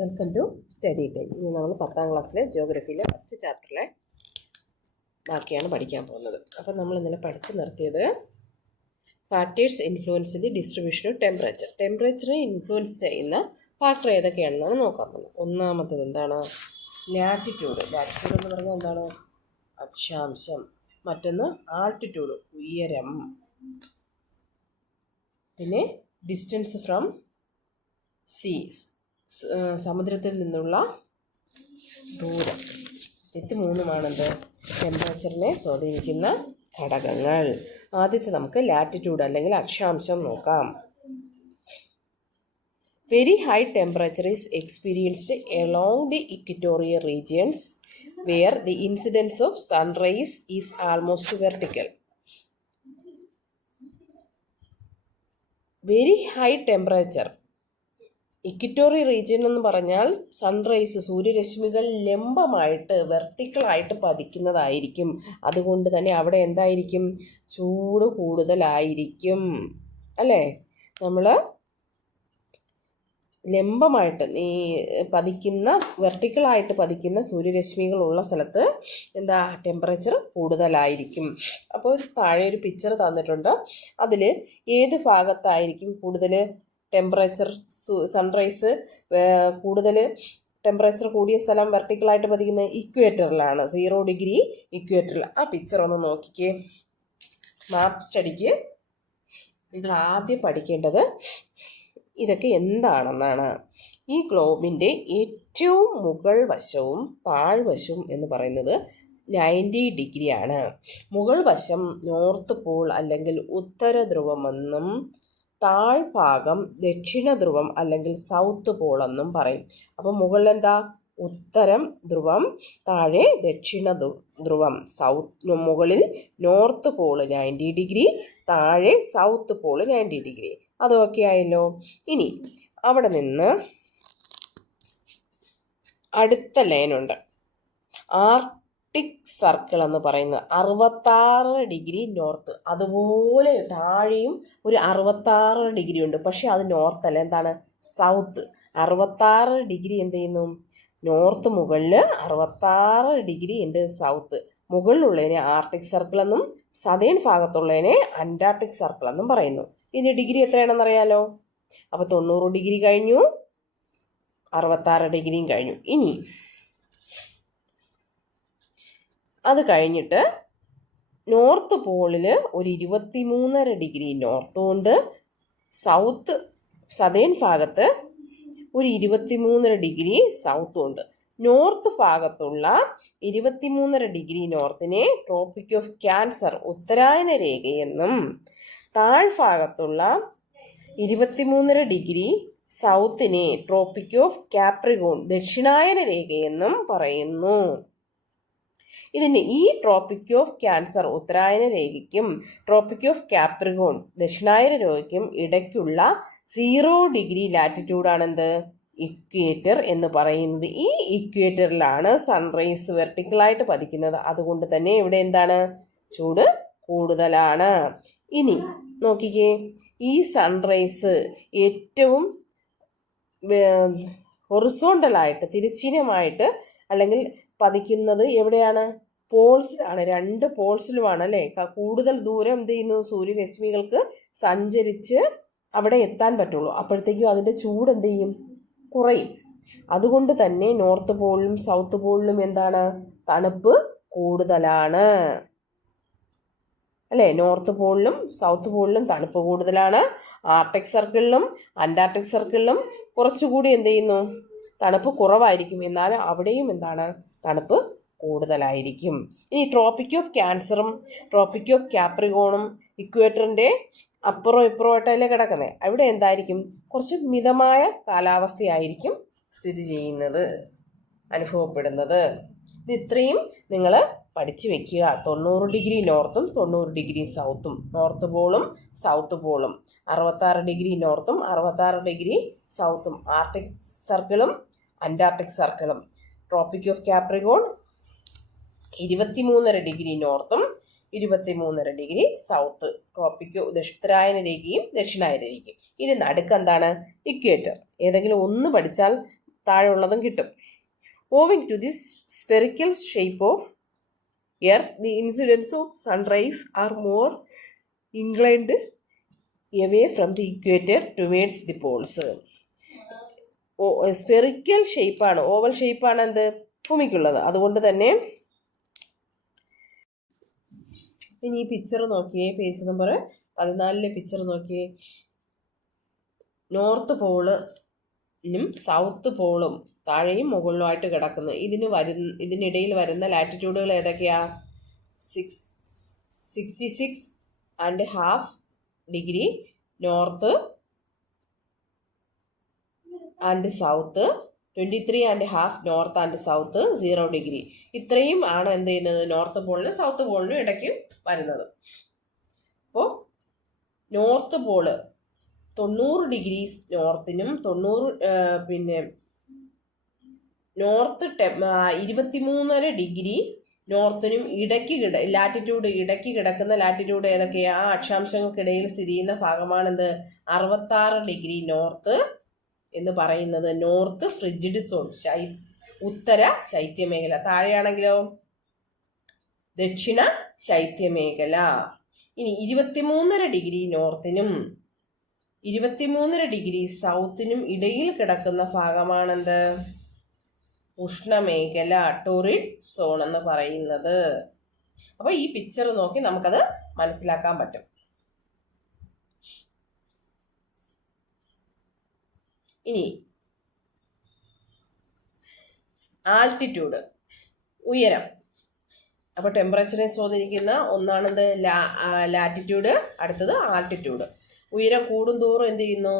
Welcome to study time. ഇന്ന് നമ്മൾ 10ാം ക്ലാസ്സിലെ ജിയോഗ്രഫിയിലെ ഫസ്റ്റ് ചാപ്റ്ററിലെ ബാക്കിയാണ് പഠിക്കാൻ പോകുന്നത്. അപ്പം നമ്മൾ ഇന്നലെ പഠിച്ചു നിർത്തിയത് factors influence the distribution of temperature. ടെമ്പറേച്ചറെ ഇൻഫ്ലുവൻസ് ചെയ്യുന്ന ഫാക്ടർ ഏതൊക്കെയാണെന്നാണ് നോക്കാൻ പോകുന്നത്. ഒന്നാമത്തത് എന്താണ്? ലാറ്റിറ്റ്യൂഡ്. ലാറ്റിറ്റ്യൂഡ് എന്ന് പറഞ്ഞാൽ എന്താണ്? അക്ഷാംശം. മറ്റൊന്ന് ആൾട്ടിറ്റ്യൂഡ്, ഉയരം. പിന്നെ ഡിസ്റ്റൻസ് ഫ്രം സീസ്, സമുദ്രത്തിൽ നിന്നുള്ള ദൂരം. ഇത് മൂന്നുമാണെന്ത്? ടെമ്പറേച്ചറിനെ സ്വാധീനിക്കുന്ന ഘടകങ്ങൾ. ആദ്യത്തെ നമുക്ക് ലാറ്റിറ്റ്യൂഡ് അല്ലെങ്കിൽ അക്ഷാംശം നോക്കാം. Very high temperature is experienced along the equatorial regions where the incidence of sunrise is almost vertical. Very high temperature, equatorial region എന്ന് പറഞ്ഞാൽ സൺറൈസ്, സൂര്യരശ്മികൾ ലംബമായിട്ട് വെർട്ടിക്കലായിട്ട് പതിക്കുന്നതായിരിക്കും. അതുകൊണ്ട് തന്നെ അവിടെ എന്തായിരിക്കും? ചൂട് കൂടുതലായിരിക്കും അല്ലേ? നമ്മൾ ലംബമായിട്ട് പതിക്കുന്ന, വെർട്ടിക്കലായിട്ട് പതിക്കുന്ന സൂര്യരശ്മികളുള്ള സ്ഥലത്ത് എന്താ? ടെമ്പറേച്ചർ കൂടുതലായിരിക്കും. അപ്പോൾ താഴെ ഒരു പിക്ചർ തന്നിട്ടുണ്ട്. അതിൽ ഏത് ഭാഗത്തായിരിക്കും കൂടുതൽ ടെമ്പറേച്ചർ? സൺറൈസ് കൂടുതൽ ടെമ്പറേച്ചർ കൂടിയ സ്ഥലം വെർട്ടിക്കലായിട്ട് പതിക്കുന്നത് ഇക്വേറ്ററിലാണ്, 0 ഡിഗ്രി ഇക്വേറ്ററിൽ. ആ പിക്ചർ ഒന്ന് നോക്കിക്കേ. മാപ്പ് സ്റ്റഡിക്ക് നിങ്ങൾ ആദ്യം പഠിക്കേണ്ടത് ഇതൊക്കെ എന്താണെന്നാണ്. ഈ ഗ്ലോബിൻ്റെ ഏറ്റവും മുകൾ വശവും താഴ്വശവും എന്ന് പറയുന്നത് 90 ഡിഗ്രിയാണ്. മുകൾ വശം നോർത്ത് പോൾ അല്ലെങ്കിൽ ഉത്തര ധ്രുവമെന്നും താഴ്ഭാഗം ദക്ഷിണ ധ്രുവം അല്ലെങ്കിൽ സൗത്ത് പോൾ എന്നും പറയും. അപ്പോൾ മുകളിൽ എന്താ? ഉത്തരം ധ്രുവം, താഴെ ദക്ഷിണ ധ്രുവം. മുകളിൽ നോർത്ത് പോൾ 90 ഡിഗ്രി, താഴെ സൗത്ത് പോൾ 90 ഡിഗ്രി. അതൊക്കെ ആയല്ലോ. ഇനി അവിടെ നിന്ന് അടുത്ത ലൈനുണ്ട്, ആർട്ടിക് സർക്കിൾ എന്ന് പറയുന്നത് 66 ഡിഗ്രി നോർത്ത്. അതുപോലെ താഴെയും ഒരു 66 ഡിഗ്രി ഉണ്ട്, പക്ഷെ അത് നോർത്ത് അല്ല. എന്താണ്? സൗത്ത്. 66 ഡിഗ്രി എന്ത് ചെയ്യുന്നു? നോർത്ത്. മുകളിൽ 66 ഡിഗ്രി ഉണ്ട് സൗത്ത്. മുകളിലുള്ളതിനെ ആർട്ടിക് സർക്കിൾ എന്നും സതേൺ ഭാഗത്തുള്ളതിനെ അന്റാർട്ടിക് സർക്കിൾ എന്നും പറയുന്നു. ഇതിൻ്റെ ഡിഗ്രി എത്രയാണെന്ന് അറിയാലോ. അപ്പോൾ 90 ഡിഗ്രി കഴിഞ്ഞു, 66 ഡിഗ്രിയും കഴിഞ്ഞു. ഇനി അത് കഴിഞ്ഞിട്ട് നോർത്ത് പോളിൽ ഒരു 23.5 ഡിഗ്രി നോർത്തും ഉണ്ട്. സൗത്ത് സതേൺ ഭാഗത്ത് ഒരു 23.5 ഡിഗ്രി സൗത്തും ഉണ്ട്. നോർത്ത് ഭാഗത്തുള്ള 23.5 ഡിഗ്രി നോർത്തിനെ ട്രോപ്പിക് ഓഫ് ക്യാൻസർ, ഉത്തരായന രേഖയെന്നും, താഴ്ഭാഗത്തുള്ള 23.5 ഡിഗ്രി സൗത്തിനെ ട്രോപ്പിക് ഓഫ് കാപ്രിക്കോൺ, ദക്ഷിണായന രേഖയെന്നും പറയുന്നു. ഇതിന് ഈ ട്രോപ്പിക് ഓഫ് ക്യാൻസർ ഉത്തരായന രേഖയ്ക്കും ട്രോപ്പിക് ഓഫ് കാപ്രിക്കോൺ ദക്ഷിണായന രേഖയ്ക്കും ഇടയ്ക്കുള്ള 0 ഡിഗ്രി ലാറ്റിറ്റ്യൂഡാണെന്ത്? ഇക്വേറ്റർ എന്ന് പറയുന്നത്. ഈ ഇക്വേറ്ററിലാണ് സൺറൈസ് വെർട്ടിക്കലായിട്ട് പതിക്കുന്നത്. അതുകൊണ്ട് തന്നെ ഇവിടെ എന്താണ്? ചൂട് കൂടുതലാണ്. ഇനി നോക്കിക്കേ, ഈ സൺറൈസ് ഏറ്റവും ഹൊറിസോണ്ടലായിട്ട്, തിരശ്ചീനമായിട്ട് അല്ലെങ്കിൽ പതിക്കുന്നത് എവിടെയാണ്? പോൾസിലാണ്. 2 പോൾസിലുമാണ് അല്ലേ? കൂടുതൽ ദൂരം എന്ത് ചെയ്യുന്നു? സൂര്യരശ്മികൾക്ക് സഞ്ചരിച്ച് അവിടെ എത്താൻ പറ്റുള്ളൂ. അപ്പോഴത്തേക്കും അതിൻ്റെ ചൂട് എന്ത് ചെയ്യും? കുറയും. അതുകൊണ്ട് തന്നെ നോർത്ത് പോളിലും സൗത്ത് പോളിലും എന്താണ്? തണുപ്പ് കൂടുതലാണ് അല്ലേ? നോർത്ത് പോളിലും സൗത്ത് പോളിലും തണുപ്പ് കൂടുതലാണ്. ആർട്ടിക് സർക്കിളിലും അന്റാർട്ടിക് സർക്കിളിലും കുറച്ചുകൂടി എന്ത് ചെയ്യുന്നു? തണുപ്പ് കുറവായിരിക്കും. എന്നാൽ അവിടെയും എന്താണ്? തണുപ്പ് കൂടുതലായിരിക്കും. ഇനി ട്രോപ്പിക് ഓഫ് ക്യാൻസറും ട്രോപ്പിക് ഓഫ് കാപ്രിക്കോണും ഇക്വേറ്ററിൻ്റെ അപ്പുറം ഇപ്പുറമായിട്ടല്ലേ കിടക്കുന്നത്. അവിടെ എന്തായിരിക്കും? കുറച്ച് മിതമായ കാലാവസ്ഥയായിരിക്കും സ്ഥിതി ചെയ്യുന്നത്, അനുഭവപ്പെടുന്നത്. ഇത് ഇത്രയും നിങ്ങൾ പഠിച്ചു വെക്കുക. 90 ഡിഗ്രി നോർത്തും 90 ഡിഗ്രി സൗത്തും, നോർത്ത് പോളും സൗത്ത് പോളും, 66 ഡിഗ്രി നോർത്തും 66 ഡിഗ്രി സൗത്തും, ആർട്ടിക് സർക്കിളും അന്റാർട്ടിക് സർക്കിളും, ട്രോപ്പിക് ഓഫ് കാപ്രിക്കോൺ 23.5 ഡിഗ്രി നോർത്തും 23.5 ഡിഗ്രി സൗത്ത്, ട്രോപ്പിക് ഉത്തരായന രേഖയും ദക്ഷിണായന രേഖയും. ഇത് നടുക്ക് എന്താണ്? ഇക്വേറ്റർ. ഏതെങ്കിലും ഒന്ന് പഠിച്ചാൽ താഴെ ഉള്ളതും കിട്ടും. Owing to the spherical shape of earth, the incidence of sunrise are more inclined away from the equator towards the poles. Spherical ഷേപ്പാണ്, ഓവൽ ഷേപ്പാണ് എന്ത് ഭൂമിക്കുള്ളത്. അതുകൊണ്ട് തന്നെ ഇനി ഈ പിക്ചർ നോക്കിയേ, പേജ് നമ്പർ 14 പിക്ചർ നോക്കിയേ. നോർത്ത് പോളും സൗത്ത് പോളും താഴെയും മുകളിലുമായിട്ട് കിടക്കുന്നു. ഇതിനിടയിൽ വരുന്ന ലാറ്റിറ്റ്യൂഡുകൾ ഏതൊക്കെയാ? 66.5 degree north and south, 23.5 north and south, 0 degree. ഇത്രയും ആണ് എന്ത് ചെയ്യുന്നത്, നോർത്ത് പോളിനും സൗത്ത് പോളിനും ഇടയ്ക്ക് വരുന്നത്. അപ്പോൾ നോർത്ത് പോള് 90 ഡിഗ്രി നോർത്തിനും 90 നോർത്ത് 23.5 ഡിഗ്രി നോർത്തിനും ലാറ്റിറ്റ്യൂഡ് ഇടയ്ക്ക് കിടക്കുന്ന ലാറ്റിറ്റ്യൂഡ് ഏതൊക്കെയാ? ആ അക്ഷാംശങ്ങൾക്കിടയിൽ സ്ഥിതി ചെയ്യുന്ന ഭാഗമാണെന്ത്? 66 ഡിഗ്രി നോർത്ത് എന്ന് പറയുന്നത് നോർത്ത് ഫ്രിജിഡ് സോൺ, ഉത്തര ശൈത്യമേഖല. താഴെയാണെങ്കിലോ ദക്ഷിണ ശൈത്യമേഖല. ഇനി 23.5 ഡിഗ്രി നോർത്തിനും 23.5 ഡിഗ്രി സൗത്തിനും ഇടയിൽ കിടക്കുന്ന ഭാഗമാണെന്ത്? ഉഷ്ണമേഖല, ടോറിഡ് സോൺ എന്ന് പറയുന്നത്. അപ്പോൾ ഈ പിക്ചർ നോക്കി നമുക്കത് മനസ്സിലാക്കാൻ പറ്റും. ഇനി ആൾട്ടിറ്റ്യൂഡ്, ഉയരം. അപ്പോൾ ടെമ്പറേച്ചറിനെ സ്വാധീനിക്കുന്ന ഒന്നാണെന്ത്? ലാറ്റിറ്റ്യൂഡ്, അടുത്തത് ആൾട്ടിറ്റ്യൂഡ്. ഉയരം കൂടുന്തോറും എന്ത് ചെയ്യുന്നു?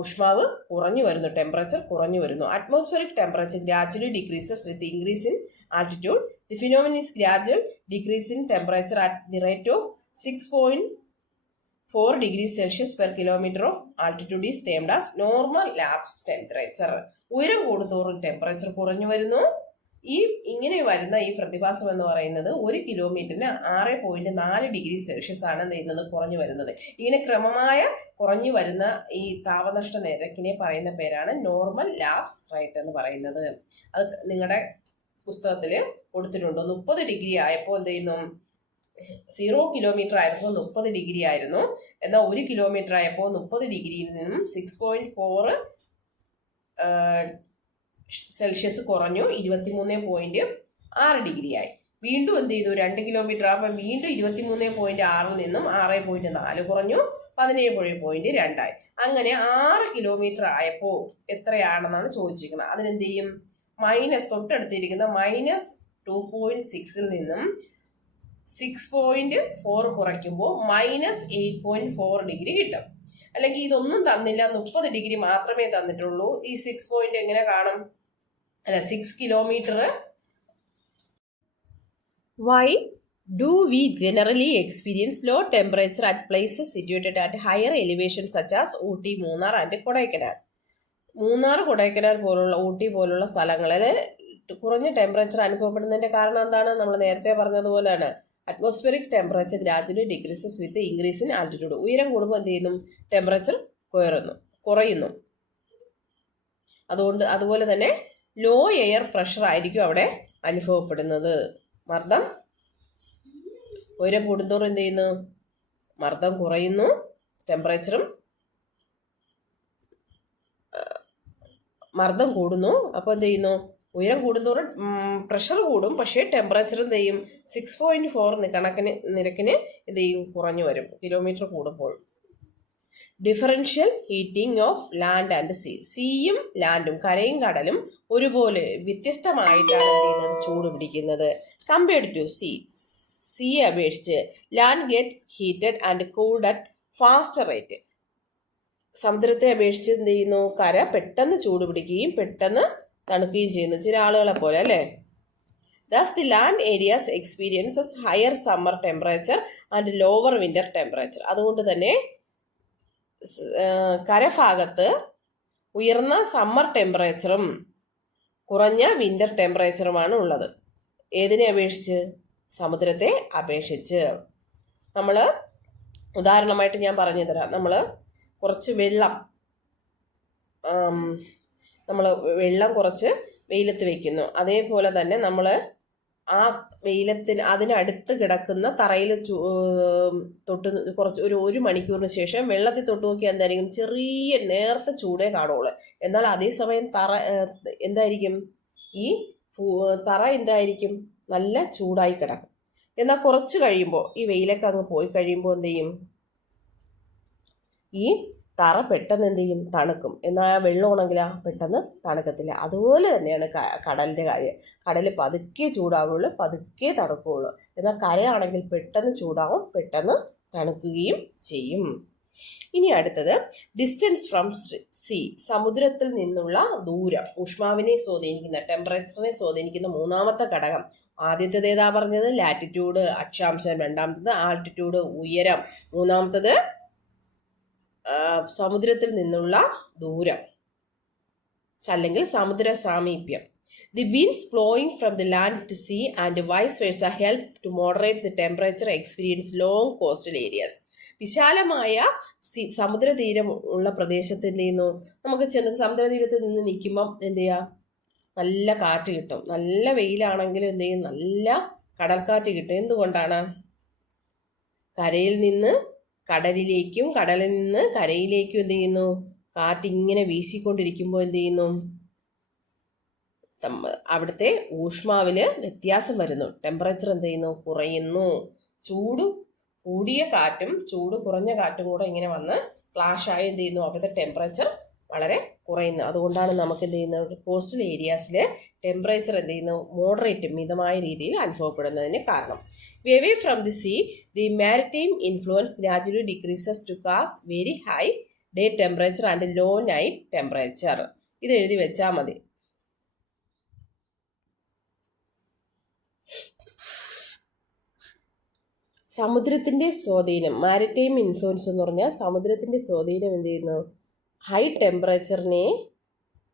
ഊഷ്മാവ് കുറഞ്ഞു വരുന്നു, ടെമ്പറേച്ചർ കുറഞ്ഞു വരുന്നു. Atmospheric temperature gradually decreases with increase in altitude. The phenomenon is gradual decrease in temperature at the rate of 6.4 degrees Celsius per kilometer of altitude is termed as normal lapse temperature. ഉയരം കൂടുന്തോറും temperature കുറഞ്ഞു വരുന്നു. ഇങ്ങനെ വരുന്ന ഈ പ്രതിഭാസം എന്ന് പറയുന്നത് 1 കിലോമീറ്ററിന് 6.4 ഡിഗ്രി സെൽഷ്യസ് ആണ് ചെയ്യുന്നത്, കുറഞ്ഞു വരുന്നത്. ഇങ്ങനെ ക്രമമായ കുറഞ്ഞു വരുന്ന ഈ താപനഷ്ട നിരക്കിനെ പറയുന്ന പേരാണ് നോർമൽ ലാപ്സ് റേറ്റ് എന്ന് പറയുന്നത്. അത് നിങ്ങളുടെ പുസ്തകത്തിൽ കൊടുത്തിട്ടുണ്ട്. 30 ഡിഗ്രി ആയപ്പോൾ എന്ത് ചെയ്യുന്നു? 0 കിലോമീറ്റർ ആയപ്പോൾ 30 ഡിഗ്രി ആയിരുന്നു. എന്നാൽ 1 കിലോമീറ്റർ ആയപ്പോൾ 30 ഡിഗ്രിയിൽ നിന്നും 6.4 സെൽഷ്യസ് കുറഞ്ഞു, 23.6 ഡിഗ്രി ആയി. വീണ്ടും എന്ത് ചെയ്തു? 2 കിലോമീറ്റർ ആകുമ്പോൾ വീണ്ടും 23.6 നിന്നും 6.4 കുറഞ്ഞു, 17.2 ആയി. അങ്ങനെ 6 കിലോമീറ്റർ ആയപ്പോൾ എത്രയാണെന്നാണ് ചോദിച്ചിരിക്കുന്നത്. അതിനെന്ത് ചെയ്യും? തൊട്ടടുത്തിരിക്കുന്ന -2.6 നിന്നും 6.4 കുറയ്ക്കുമ്പോൾ -8.4 ഡിഗ്രി കിട്ടും. അല്ലെങ്കിൽ ഇതൊന്നും തന്നില്ല, 30 ഡിഗ്രി മാത്രമേ തന്നിട്ടുള്ളൂ. ഈ 6 പോയിന്റ് എങ്ങനെ കാണും? 6 kilometre. Why do we generally experience low temperature at places situated at higher elevation such as Ooty, Munnar and Kodaikanal? Munnar, Kodaikanal പോലുള്ള, ഊട്ടി പോലുള്ള സ്ഥലങ്ങളിൽ കുറഞ്ഞ ടെമ്പറേച്ചർ അനുഭവപ്പെടുന്നതിന്റെ കാരണം എന്താണ്? നമ്മൾ നേരത്തെ പറഞ്ഞതുപോലെയാണ്. Atmospheric temperature gradually decreases with increase in altitude. ഉയരം കൂടുമ്പോൾ എന്ത് ചെയ്യുന്നു? ടെമ്പറേച്ചർ കുറയുന്നു. അതുപോലെ തന്നെ ലോ എയർ പ്രഷർ ആയിരിക്കും അവിടെ അനുഭവപ്പെടുന്നത്. മർദ്ദം ഉയരം കൂടുന്തോറും എന്ത് ചെയ്യുന്നു? മർദ്ദം കുറയുന്നു, മർദ്ദം കൂടുന്നു. അപ്പോൾ എന്ത് ചെയ്യുന്നു? ഉയരം കൂടുന്തോറും പ്രഷർ കൂടും, പക്ഷേ ടെമ്പറേച്ചർ എന്ത് ചെയ്യും? 6.4 നിരക്കിന് എന്ത് ചെയ്യും? കുറഞ്ഞു വരും കിലോമീറ്റർ കൂടുമ്പോൾ. Differential heating of land and sea. സീയും ലാൻഡും, കരയും കടലും ഒരുപോലെ വ്യത്യസ്തമായിട്ടാണ് എന്ത് ചെയ്യുന്നത്? ചൂട് പിടിക്കുന്നത്. കമ്പയർഡ് ടു സീയെ അപേക്ഷിച്ച് land gets heated and cooled at faster rate. സമുദ്രത്തെ അപേക്ഷിച്ച് എന്ത് ചെയ്യുന്നു? കര പെട്ടെന്ന് ചൂട് പിടിക്കുകയും പെട്ടെന്ന് തണുക്കുകയും ചെയ്യുന്നു, ചില ആളുകളെ പോലെ അല്ലേ. Thus the land areas experiences higher summer temperature and lower winter temperature. അതുകൊണ്ട് തന്നെ കരഭാഗത്ത് ഉയർന്ന സമ്മർ ടെമ്പറേച്ചറും കുറഞ്ഞ വിന്റർ ടെമ്പറേച്ചറുമാണ് ഉള്ളത്. ഏതിനെ അപേക്ഷിച്ച്? സമുദ്രത്തെ അപേക്ഷിച്ച്. നമ്മൾ ഉദാഹരണമായിട്ട് ഞാൻ പറഞ്ഞു തരാം. നമ്മൾ കുറച്ച് വെള്ളം നമ്മൾ വെള്ളം കുറച്ച് വെയിലത്ത് വെക്കുന്നു. അതേപോലെ തന്നെ നമ്മൾ ആ വെയിലത്തിന് അതിനടുത്ത് കിടക്കുന്ന തറയിൽ തൊട്ട് കുറച്ച് ഒരു മണിക്കൂറിന് ശേഷം വെള്ളത്തിൽ തൊട്ട് നോക്കിയാൽ എന്തായിരിക്കും, ചെറിയ നേർത്ത ചൂടേ കാണുള്ളൂ. എന്നാൽ അതേസമയം എന്തായിരിക്കും, ഈ തറ എന്തായിരിക്കും, നല്ല ചൂടായി കിടക്കും. എന്നാൽ കുറച്ച് കഴിയുമ്പോൾ ഈ വെയിലൊക്കെ അങ്ങ് പോയി കഴിയുമ്പോൾ എന്ത് ചെയ്യും, ഈ തറ പെട്ടെന്ന് എന്ത് ചെയ്യും, തണുക്കും. എന്നാൽ വെള്ളമാണെങ്കിലോ പെട്ടെന്ന് തണുക്കത്തില്ല. അതുപോലെ തന്നെയാണ് കടലിൻ്റെ കാര്യം. കടൽ പതുക്കെ ചൂടാവുള്ളൂ, പതുക്കെ തണുക്കുകയുള്ളൂ. എന്നാൽ കരയാണെങ്കിൽ പെട്ടെന്ന് ചൂടാവും, പെട്ടെന്ന് തണുക്കുകയും ചെയ്യും. ഇനി അടുത്തത് ഡിസ്റ്റൻസ് ഫ്രം സീ, സമുദ്രത്തിൽ നിന്നുള്ള ദൂരം. ഊഷ്മാവിനെ സ്വാധീനിക്കുന്ന, ടെമ്പറേച്ചറിനെ സ്വാധീനിക്കുന്ന മൂന്നാമത്തെ ഘടകം. ആദ്യത്തേത് ഏതാ പറഞ്ഞത്, ലാറ്റിറ്റ്യൂഡ് അക്ഷാംശം. രണ്ടാമത്തത് ആൾട്ടിറ്റ്യൂഡ് ഉയരം. മൂന്നാമത്തത് സമുദ്രത്തിൽ നിന്നുള്ള ദൂരം അല്ലെങ്കിൽ സമുദ്ര സാമീപ്യം. The winds flowing from the land to sea and vice versa help to moderate the temperature experience long coastal areas. വിശാലമായ സമുദ്രതീരം ഉള്ള പ്രദേശത്ത് എന്ത് ചെയ്യുന്നു, നമുക്ക് സമുദ്രതീരത്ത് നിന്ന് നിൽക്കുമ്പം എന്ത് ചെയ്യുക, നല്ല കാറ്റ് കിട്ടും. നല്ല വെയിലാണെങ്കിൽ എന്ത് ചെയ്യും, നല്ല കടൽക്കാറ്റ് കിട്ടും. എന്തുകൊണ്ടാണ്, കരയിൽ നിന്ന് കടലിലേക്കും കടലിൽ നിന്ന് കരയിലേക്കും എന്ത് ചെയ്യുന്നു, കാറ്റിങ്ങനെ വീശിക്കൊണ്ടിരിക്കുമ്പോൾ എന്ത് ചെയ്യുന്നു, അവിടുത്തെ ഊഷ്മാവിൽ വ്യത്യാസം വരുന്നു. ടെമ്പറേച്ചർ എന്ത് ചെയ്യുന്നു, കുറയുന്നു. ചൂട് കൂടിയ കാറ്റും ചൂട് കുറഞ്ഞ കാറ്റും കൂടെ ഇങ്ങനെ വന്ന് ക്ലാഷായി എന്ത് ചെയ്യുന്നു, അവിടുത്തെ ടെമ്പറേച്ചർ വളരെ കുറയുന്നു. അതുകൊണ്ടാണ് നമുക്ക് എന്ത് ചെയ്യുന്നത്, കോസ്റ്റൽ ഏരിയാസിൽ ടെമ്പറേച്ചർ എന്ത് ചെയ്യുന്നു, മോഡറേറ്റ് മിതമായ രീതിയിൽ അനുഭവപ്പെടുന്നതിന് കാരണം. Away from the sea, the maritime influence gradually decreases to cause very high day temperature and low night temperature. ഇത് എഴുതി വെച്ചാൽ മതി. സമുദ്രത്തിൻ്റെ സ്വാധീനം, മാരിടൈം ഇൻഫ്ലുവൻസ് എന്ന് പറഞ്ഞാൽ സമുദ്രത്തിൻ്റെ സ്വാധീനം എന്ത് ചെയ്യുന്നു, ഹൈ ടെമ്പറേച്ചറിനെ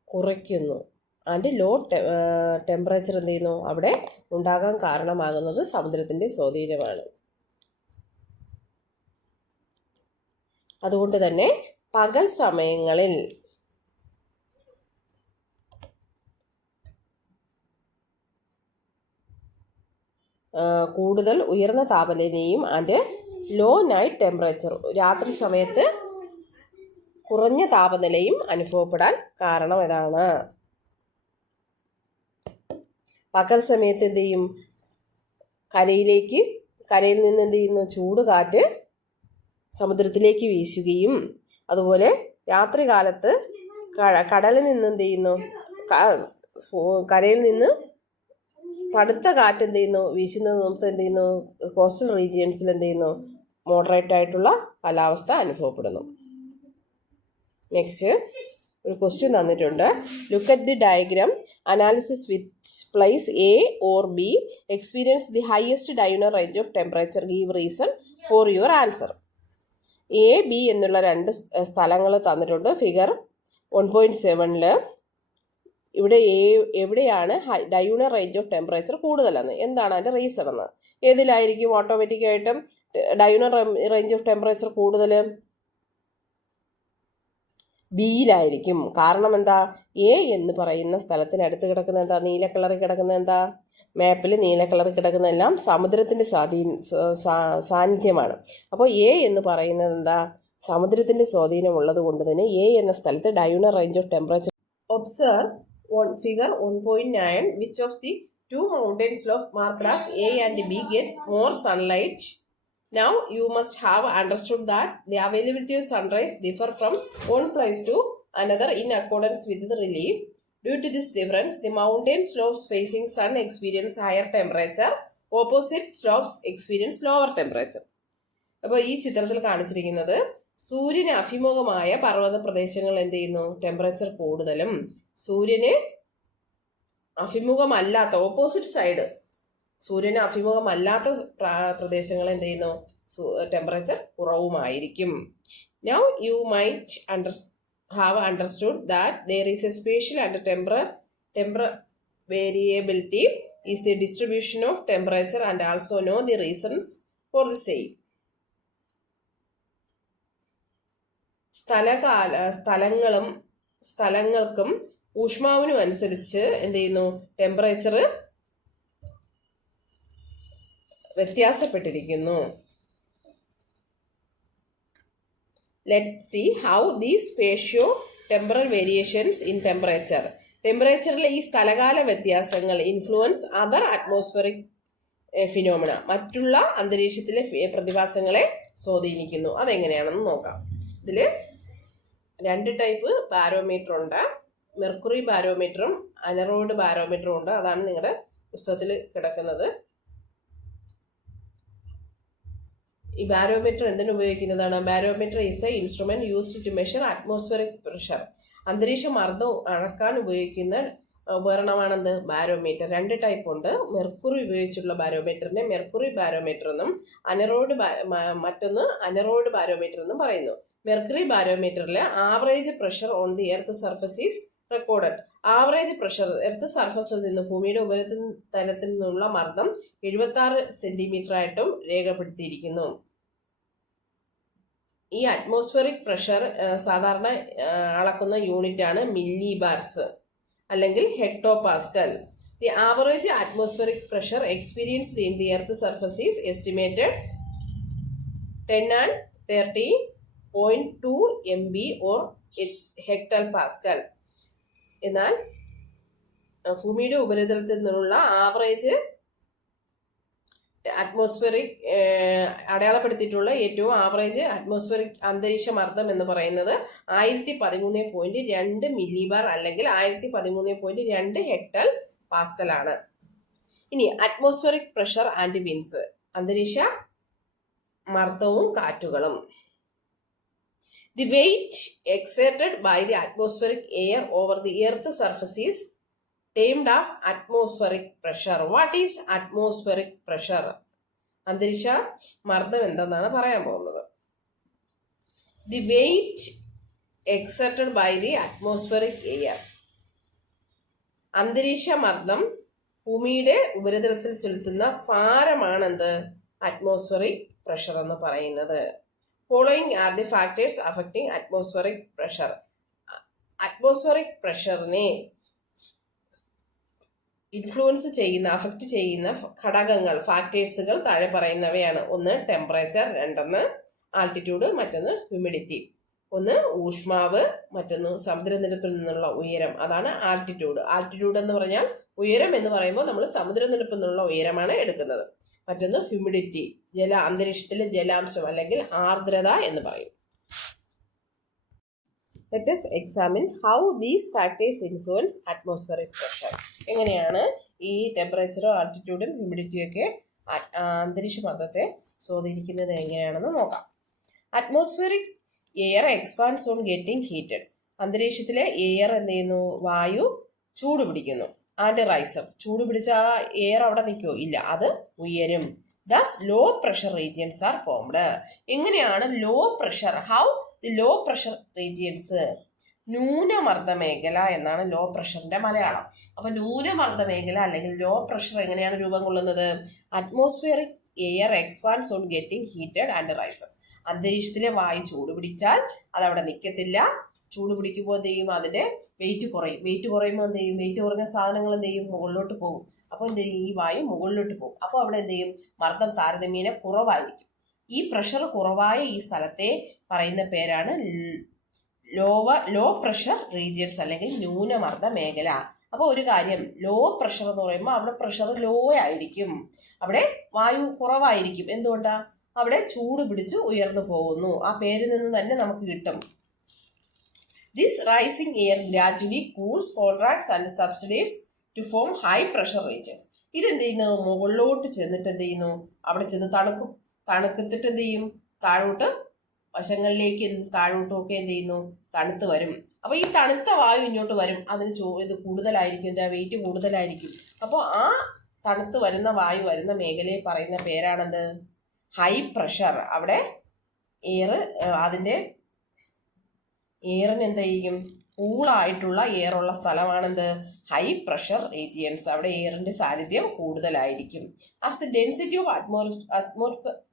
കുറയ്ക്കുന്നു. ആൻഡ് ലോ ടെമ്പറേച്ചർ എന്ത് ചെയ്യുന്നു, അവിടെ ഉണ്ടാകാൻ കാരണമാകുന്നത് സമുദ്രത്തിൻ്റെ സ്വാധീനമാണ്. അതുകൊണ്ട് തന്നെ പകൽ സമയങ്ങളിൽ കൂടുതൽ ഉയർന്ന താപനിലയും ആൻഡ് ലോ നൈറ്റ് ടെമ്പറേച്ചർ, രാത്രി സമയത്ത് കുറഞ്ഞ താപനിലയും അനുഭവപ്പെടാൻ കാരണം ഇതാണ്. പകൽ സമയത്ത് എന്ത് ചെയ്യും, കരയിൽ നിന്ന് എന്ത് ചെയ്യുന്നു, ചൂട് കാറ്റ് സമുദ്രത്തിലേക്ക് വീശുകയും അതുപോലെ രാത്രി കാലത്ത് കടലിൽ നിന്ന് എന്ത് ചെയ്യുന്നു, കരയിൽ നിന്ന് തണുത്ത കാറ്റ് എന്ത് ചെയ്യുന്നു, വീശുന്നത് നമുക്ക് എന്ത് ചെയ്യുന്നു, കോസ്റ്റൽ റീജിയൻസിൽ എന്ത് ചെയ്യുന്നു, മോഡറേറ്റ് ആയിട്ടുള്ള കാലാവസ്ഥ അനുഭവപ്പെടുന്നു. നെക്സ്റ്റ് ഒരു ക്വസ്റ്റ്യൻ തന്നിട്ടുണ്ട്. Look at the diagram. Analysis which place A or B experience the highest diurnal range of temperature. Give reason for your answer. A, B എന്നുള്ള രണ്ട് സ്ഥലങ്ങൾ തന്നിട്ടുണ്ട്. ഫിഗർ 1.7 ഇവിടെ എവിടെയാണ് ഡയൂണൽ റേഞ്ച് ഓഫ് ടെമ്പറേച്ചർ കൂടുതലെന്ന്, എന്താണ് അതിൻ്റെ റീസൺ എന്ന്. ഏതിലായിരിക്കും ഓട്ടോമാറ്റിക്കായിട്ടും ഡയൂണൽ റേഞ്ച് ഓഫ് ടെമ്പറേച്ചർ കൂടുതൽ? ബിയിലായിരിക്കും. കാരണം എന്താ, എ എന്ന് പറയുന്ന സ്ഥലത്തിനടുത്ത് കിടക്കുന്ന എന്താ, നീല കളറിൽ കിടക്കുന്ന എന്താ, മാപ്പിൽ നീല കളറിൽ കിടക്കുന്നതെല്ലാം സമുദ്രത്തിൻ്റെ സാന്നിധ്യമാണ്. അപ്പോൾ എ എന്ന് പറയുന്നത് എന്താ, സമുദ്രത്തിൻ്റെ സ്വാധീനം ഉള്ളത് കൊണ്ട് തന്നെ എ എന്ന സ്ഥലത്ത് diurnal range of temperature. Observe figure 1.9. Which of the two mountain slope marked as A and B gets more sunlight? Now you must have understood that the availability of sunrays differ from one place to another in accordance with the relief. Due to this difference, the mountain slopes facing sun experience higher temperature, opposite slopes experience lower temperature. അപ്പോൾ ഈ ചിത്രത്തിൽ കാണിച്ചിരിക്കുന്നത് സൂര്യന് അഭിമുഖമായ പർവ്വത പ്രദേശങ്ങൾ എന്ത് ചെയ്യുന്നു, temperature കൂടുതലും, സൂര്യന് അഭിമുഖമല്ലാത്ത ഓപ്പോസിറ്റ് സൈഡ്, സൂര്യന് അഭിമുഖമല്ലാത്ത പ്രദേശങ്ങൾ എന്ത് ചെയ്യുന്നു, ടെമ്പറേച്ചർ കുറവുമായിരിക്കും. Now you might have understood that there is a spatial and temporal variability is the distribution of temperature and also know the reasons for the same. സ്ഥലങ്ങൾക്കും ഊഷ്മാവിനും അനുസരിച്ച് എന്ത് ചെയ്യുന്നു, ടെമ്പറേച്ചർ വ്യത്യാസപ്പെട്ടിരിക്കുന്നു. Let see how these spatio temporal variations in temperature. ടെമ്പറേച്ചറിലെ ഈ സ്ഥലകാല വ്യത്യാസങ്ങൾ ഇൻഫ്ലുവൻസ് അതർ അറ്റ്മോസ്ഫിയറിക് ഫിനോമിന, മറ്റുള്ള അന്തരീക്ഷത്തിലെ പ്രതിഭാസങ്ങളെ സ്വാധീനിക്കുന്നു. അതെങ്ങനെയാണെന്ന് നോക്കാം. ഇതിൽ 2 ടൈപ്പ് ബാരോമീറ്റർ ഉണ്ട്. മെർക്കുറി ബാരോമീറ്ററും അനറോയിഡ് ബാരോമീറ്ററും ഉണ്ട്. അതാണ് നിങ്ങളുടെ പുസ്തകത്തിൽ കിടക്കുന്നത്. ഈ ബാരോമീറ്റർ എന്തിനു ഉപയോഗിക്കുന്നതാണ്? Barometer is the instrument used to measure atmospheric pressure. അന്തരീക്ഷ മർദ്ദം അളക്കാൻ ഉപയോഗിക്കുന്ന ഉപകരണമാണെന്ത്? ബാരോമീറ്റർ. 2 ടൈപ്പ് ഉണ്ട്. മെർക്കുറി ഉപയോഗിച്ചുള്ള ബാരോമീറ്ററിനെ മെർക്കുറി ബാരോമീറ്റർ എന്നും മറ്റൊന്ന് അനറോയിഡ് ബാരോമീറ്റർ എന്നും പറയുന്നു. മെർക്കുറി ബാരോമീറ്ററിലെ average pressure on the earth surface is recorded. Average pressure earth സർഫസിൽ നിന്ന്, ഭൂമിയുടെ ഉപരിതലത്തിൽ നിന്നുള്ള മർദ്ദം 76 സെന്റിമീറ്റർ ആയിട്ടും രേഖപ്പെടുത്തിയിരിക്കുന്നു. ഈ അറ്റ്മോസ്ഫിയറിക് പ്രഷർ സാധാരണ അളക്കുന്ന യൂണിറ്റ് ആണ് മില്ലി ബാർസ് അല്ലെങ്കിൽ hectopascal. The average atmospheric pressure experienced in the earth surface is estimated 10 and 30.2 MB or hectopascal. എന്നാൽ ഭൂമിയുടെ ഉപരിതലത്തിൽ നിന്നുള്ള ആവറേജ് അറ്റ്മോസ്ഫിയറിക് അടയാളപ്പെടുത്തിയിട്ടുള്ള ഏറ്റവും ആവറേജ് അറ്റ്മോസ്ഫിയറിക് അന്തരീക്ഷ മർദ്ദം എന്ന് പറയുന്നത് 1013.2 മില്ലി ബാർ അല്ലെങ്കിൽ 1013.2 ഹെക്ടർ പാസ്കൽ ആണ്. ഇനി അറ്റ്മോസ്ഫിയറിക് പ്രഷർ ആൻഡ് വിൻഡ്സ്, അന്തരീക്ഷ മർദ്ദവും കാറ്റുകളും. The weight exerted by the atmospheric air over the earth surface is termed as atmospheric pressure. What is atmospheric pressure? അന്തരീക്ഷ മർദ്ദം എന്തെന്നാണ് പറയാൻ പോകുന്നത്. The weight exerted by the atmospheric air. അന്തരീക്ഷ മർദ്ദം ഭൂമിയുടെ ഉപരിതലത്തിൽ ചെലുത്തുന്ന ഭാരമാണെന്ത്? അറ്റ്മോസ്ഫിയറിക് പ്രഷർ എന്ന് പറയുന്നത്. Following are the factors affecting atmospheric pressure. Atmospheric പ്രഷറിനെ ഇൻഫ്ലുവൻസ് ചെയ്യുന്ന, അഫക്റ്റ് ചെയ്യുന്ന ഘടകങ്ങൾ, ഫാക്ടേഴ്സുകൾ താഴെ പറയുന്നവയാണ്. 1 ടെമ്പറേച്ചർ, 2 ആൾട്ടിറ്റ്യൂഡ്, മറ്റൊന്ന് ഹ്യൂമിഡിറ്റി. 1 ഊഷ്മാവ്, മറ്റൊന്ന് സമുദ്രനിരപ്പിൽ നിന്നുള്ള ഉയരം, അതാണ് ആൾട്ടിറ്റ്യൂഡ്. ആൾട്ടിറ്റ്യൂഡ് എന്ന് പറഞ്ഞാൽ ഉയരം എന്ന് പറയുമ്പോൾ നമ്മൾ സമുദ്രനിരപ്പിൽ നിന്നുള്ള ഉയരമാണ് എടുക്കുന്നത്. മറ്റൊന്ന് ഹ്യൂമിഡിറ്റി, അന്തരീക്ഷത്തിലെ ജലാംശം അല്ലെങ്കിൽ ആർദ്രത എന്ന് പറയും. Let us examine how these factors influence atmospheric pressure. എങ്ങനെയാണ് ഈ ടെമ്പറേച്ചറും ആൾട്ടിറ്റ്യൂഡും ഹ്യൂമിഡിറ്റിയും ഒക്കെ അന്തരീക്ഷ മർദ്ദത്തെ സ്വാധീനിക്കുന്നത് എങ്ങനെയാണെന്ന് നോക്കാം. Atmospheric air expands on getting heated. അന്തരീക്ഷത്തിലെ എയർ എന്ത് ചെയ്യുന്നു? വായു ചൂട് പിടിക്കുന്നു. ആൻഡ് റൈസർ, ചൂട് പിടിച്ച ആ എയർ അവിടെ നിൽക്കുമോ? ഇല്ല, അത് ഉയരും. Thus low pressure regions are formed. എങ്ങനെയാണ് low pressure? How the low pressure regions? ന്യൂനമർദ്ദ മേഖല എന്നാണ് ലോ പ്രഷറിന്റെ മലയാളം. അപ്പൊ ന്യൂനമർദ്ദ മേഖല അല്ലെങ്കിൽ ലോ പ്രഷർ എങ്ങനെയാണ് രൂപം കൊള്ളുന്നത്? Atmospheric air expands on getting heated and rises. അന്തരീക്ഷത്തിലെ വായു ചൂട് പിടിച്ചാൽ അതവിടെ നിൽക്കത്തില്ല. ചൂട് പിടിക്കുമ്പോൾ എന്ത് ചെയ്യും? അതിന്റെ വെയിറ്റ് കുറയും. വെയിറ്റ് കുറയുമ്പോൾ എന്ത് ചെയ്യും? വെയിറ്റ് കുറഞ്ഞ സാധനങ്ങൾ എന്ത് ചെയ്യും? മുകളിലോട്ട് പോകും. അപ്പോൾ എന്ത് ചെയ്യും? ഈ വായു മുകളിലോട്ട് പോകും. അപ്പോൾ അവിടെ എന്ത് ചെയ്യും? മർദ്ദം താരതമ്യേന കുറവായിരിക്കും. ഈ പ്രഷർ കുറവായ ഈ സ്ഥലത്തെ പറയുന്ന പേരാണ് ലോ പ്രഷർ റീജിയൻസ് അല്ലെങ്കിൽ ന്യൂനമർദ്ദ മേഖല. അപ്പോൾ ഒരു കാര്യം, ലോ പ്രഷർ എന്ന് പറയുമ്പോൾ അവിടെ പ്രഷർ ലോ ആയിരിക്കും, അവിടെ വായു കുറവായിരിക്കും. എന്തുകൊണ്ടാ? അവിടെ ചൂട് പിടിച്ച് ഉയർന്നു പോകുന്നു. ആ പേരിൽ നിന്ന് തന്നെ നമുക്ക് കിട്ടും. This rising air gradually cools, contracts and subsides to form high pressure regions. ഇതെന്ത് ചെയ്യുന്നു? മുകളിലോട്ട് ചെന്നിട്ട് എന്ത് ചെയ്യുന്നു? അവിടെ ചെന്ന് തണുക്കും. തണുക്കത്തിട്ട് എന്ത് ചെയ്യും? താഴോട്ട് വശങ്ങളിലേക്ക് താഴോട്ടും ഒക്കെ എന്ത് ചെയ്യുന്നു? തണുത്ത് വരും. അപ്പോൾ ഈ തണുത്ത വായു ഇങ്ങോട്ട് വരും. അതിന് ഇത് കൂടുതലായിരിക്കും, എന്താ വെയിറ്റ് കൂടുതലായിരിക്കും. അപ്പോൾ ആ തണുത്ത് വരുന്ന വായു വരുന്ന മേഖലയെ പറയുന്ന പേരാണെന്ത്? High pressure. അവിടെ അതിൻ്റെ എയറിന് എന്ത് ചെയ്യും? കൂളായിട്ടുള്ള എയറുള്ള സ്ഥലമാണെന്ത്? High pressure regions. അവിടെ എയറിന്റെ സാന്നിധ്യം കൂടുതലായിരിക്കും. As the density of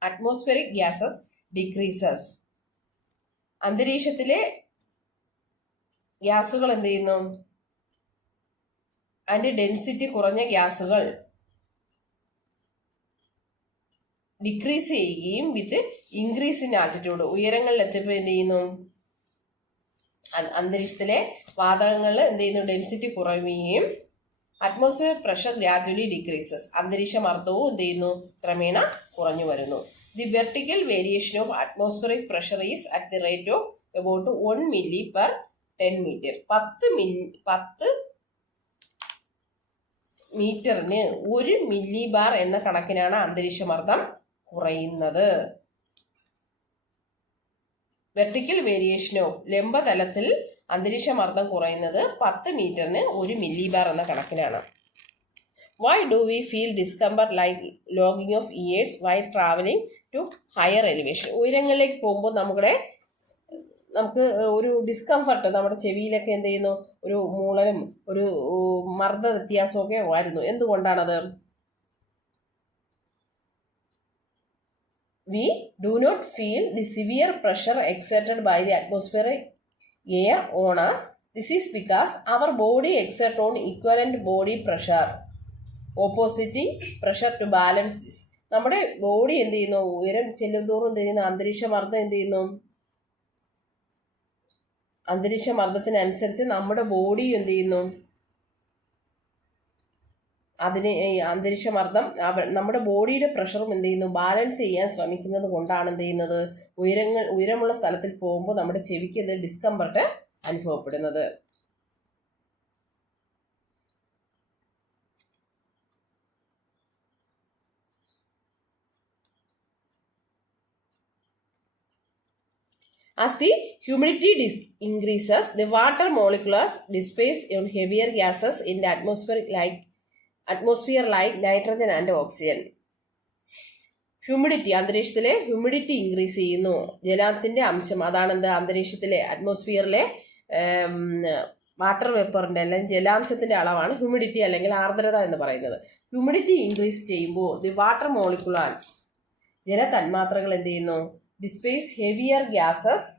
atmospheric gases decreases. അന്തരീക്ഷത്തിലെ ഗ്യാസുകൾ എന്ത് ചെയ്യുന്നു? ആൻഡ് ഡെൻസിറ്റി കുറഞ്ഞ ഗ്യാസുകൾ ഡിക്രീസ് ചെയ്യുകയും വിത്ത് ഇൻക്രീസ് ഇൻ ആൾട്ടിറ്റ്യൂഡ്, ഉയരങ്ങളിൽ എത്തിയപ്പോൾ എന്ത് ചെയ്യുന്നു, അന്തരീക്ഷത്തിലെ വാതകങ്ങൾ എന്ത് ചെയ്യുന്നു, ഡെൻസിറ്റി കുറയുകയും അറ്റ്മോസ്ഫിയർ പ്രഷർ ഗ്രാജുവലി ഡിക്രീസസ്, അന്തരീക്ഷ മർദ്ദവും എന്ത് ചെയ്യുന്നു, ക്രമേണ കുറഞ്ഞു വരുന്നു. The vertical variation of atmospheric pressure is at the rate of about 1 milli per 10 metre. 10 മീറ്ററിന് 1 മില്ലി ബാർ എന്ന കണക്കിനാണ് അന്തരീക്ഷ മർദ്ദം കുറയുന്നത്. വെർട്ടിക്കൽ വേരിയേഷനോ, ലംബതലത്തിൽ അന്തരീക്ഷ മർദ്ദം കുറയുന്നത് 10 മീറ്ററിന് 1 മില്ലി ബാർ എന്ന കണക്കിനാണ്. Why do we feel discomfort like logging of ears while travelling to higher elevation? ഉയരങ്ങളിലേക്ക് പോകുമ്പോൾ നമുക്ക് ഒരു ഡിസ്കംഫർട്ട്, നമ്മുടെ ചെവിയിലൊക്കെ എന്ത് ചെയ്യുന്നു, ഒരു മൂളലും ഒരു മർദ്ദ വ്യത്യാസമൊക്കെ വരുന്നു. എന്തുകൊണ്ടാണത്? We do not feel the severe pressure exerted by the atmospheric air on us. This is because our body exerts on equivalent body pressure, opposing pressure to balance this. നമ്മുടെ ബോഡി എന്ത് ചെയ്യുന്നു, ഉയരം ചെല്ലുന്തോറും എന്ത് ചെയ്യുന്നു, അന്തരീക്ഷ മർദ്ദം എന്ത് ചെയ്യുന്നു, അന്തരീക്ഷ മർദ്ദത്തിനനുസരിച്ച് നമ്മുടെ ബോഡി എന്ത് ചെയ്യുന്നു, അതിന് അന്തരീക്ഷ മർദ്ദം നമ്മുടെ ബോഡിയുടെ പ്രഷറും എന്ത് ചെയ്യുന്നു, ബാലൻസ് ചെയ്യാൻ ശ്രമിക്കുന്നത് കൊണ്ടാണ് എന്ത് ചെയ്യുന്നത്, ഉയരമുള്ള സ്ഥലത്തിൽ പോകുമ്പോൾ നമ്മുടെ ചെവിക്ക് എന്ത് ഡിസ്കംഫർട്ട് അനുഭവപ്പെടുന്നത്. As the humidity increases, the water molecules disperse on heavier gases in the atmosphere like nitrogen and oxygen. Humidity, അന്തരീക്ഷത്തിലെ ഹ്യൂമിഡിറ്റി ഇൻക്രീസ് ചെയ്യുന്നു. ജലത്തിന്റെ അംശം, അതാണെന്ത്, അന്തരീക്ഷത്തിലെ അറ്റ്മോസ്ഫിയറിലെ വാട്ടർ വേപ്പറിന്റെ അല്ലെങ്കിൽ ജലാംശത്തിന്റെ അളവാണ് ഹ്യൂമിഡിറ്റി അല്ലെങ്കിൽ ആർദ്രത എന്ന് പറയുന്നത്. ഹ്യൂമിഡിറ്റി ഇൻക്രീസ് ചെയ്യുമ്പോൾ ദി വാട്ടർ മോളിക്കുലാസ്, ജല തന്മാത്രകൾ എന്ത് ചെയ്യുന്നു, displace heavier gases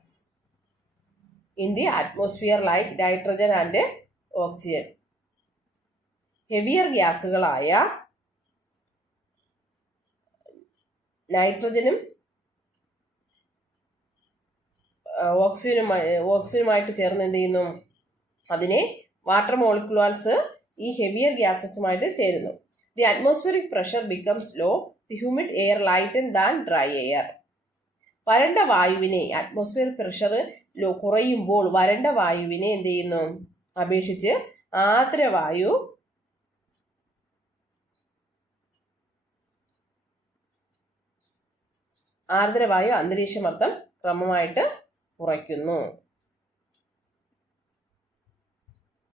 in the atmosphere like nitrogen and oxygen. Heavier ഗ്യാസുകളായ നൈട്രജനും ഓക്സിജനുമായിട്ട് ചേർന്ന് എന്ത് ചെയ്യുന്നു, അതിനെ വാട്ടർ മോളിക്യൂൾസ് ഈ ഹെവിയർ ഗ്യാസസുമായിട്ട് ചേരുന്നു. The atmospheric pressure becomes low, the humid air lighten than dry air. വരണ്ട വായുവിനെ, അറ്റ്മോസ്ഫിയർ പ്രഷർ കുറയുമ്പോൾ വരണ്ട വായുവിനെ എന്ത് ചെയ്യുന്നു, അപേക്ഷിച്ച് ആർദ്രവായു അന്തരീക്ഷ മർദ്ദം ക്രമമായിട്ട് കുറയ്ക്കുന്നു.